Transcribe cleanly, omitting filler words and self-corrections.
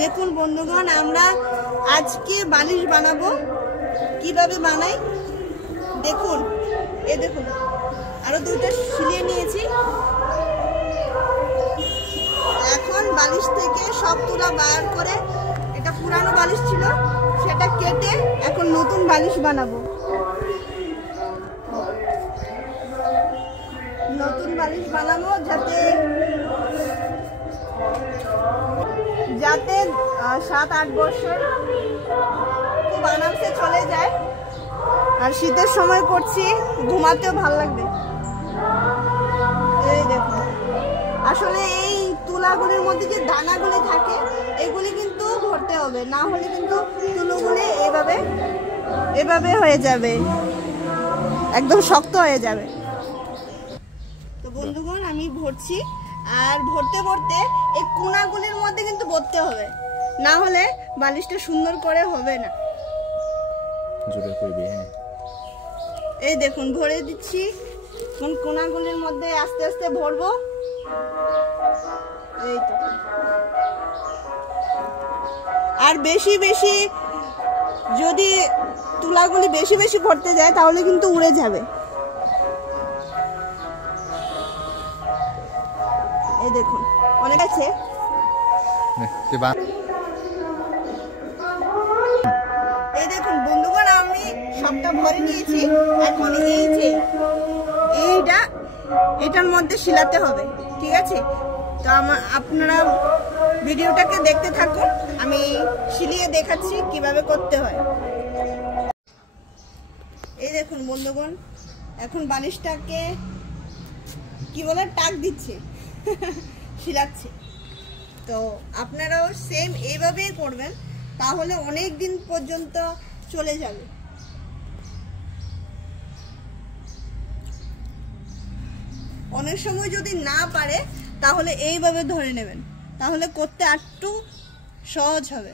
দেখুন বন্ধুগণ, আমরা আজকে বালিশ বানাবো। কিভাবে বানাই দেখুন। দেখুন আরো দুটো সিলিয়ে নিয়েছি। এখন বালিশ থেকে সব তুলা বার করে, এটা পুরানো বালিশ ছিল সেটা কেটে এখন নতুন বালিশ বানাবো। নতুন বালিশ বানাবো যাতে 7-8 বছর খুব আরামসে চলে যায়। আর শীতের সময় করছি, ঘুমাতেও ভালো লাগবে। এই দেখুন, আসলে এই তুলাগুলির মধ্যে যে দানাগুলি থাকে এগুলি কিন্তু ভরতে হবে, না হলে কিন্তু তুলোগুলি এভাবে হয়ে যাবে, একদম শক্ত হয়ে যাবে। তো বন্ধুগণ আমি ভরছি, আর ভরতে ভরতে এই কোনাগুলির মধ্যে কিন্তু ভরতে হবে, না হলে বালিশটা সুন্দর করে হবে না। এই দেখুন ভরে দিচ্ছি। কোনাগুলির মধ্যে আস্তে আস্তে ভরবো। এই তো। আর বেশি বেশি যদি তুলাগুলি বেশি বেশি ভরতে যায় তাহলে কিন্তু উড়ে যাবে। এই দেখুন অনেক আছে। এই দেখুন বন্ধুগণ, আমি সবটা ভরে নিয়েছি। এখন এই যে এটার মধ্যে শিলাতে হবে, ঠিক আছে? তো আপনারা ভিডিওটাকে দেখতে থাকুন, আমি শিলিয়ে দেখাচ্ছি কিভাবে করতে হয়। এই দেখুন বন্ধুগণ, এখন বালিশটাকে কি বলে টাক দিচ্ছে, শিলাচ্ছে। তো আপনারাও সেম এইভাবেই করবেন, তাহলে অনেক দিন পর্যন্ত চলে যাবে। অনেক সময় যদি না পারে তাহলে এইভাবে ধরে নেবেন, তাহলে করতে একটু সহজ হবে।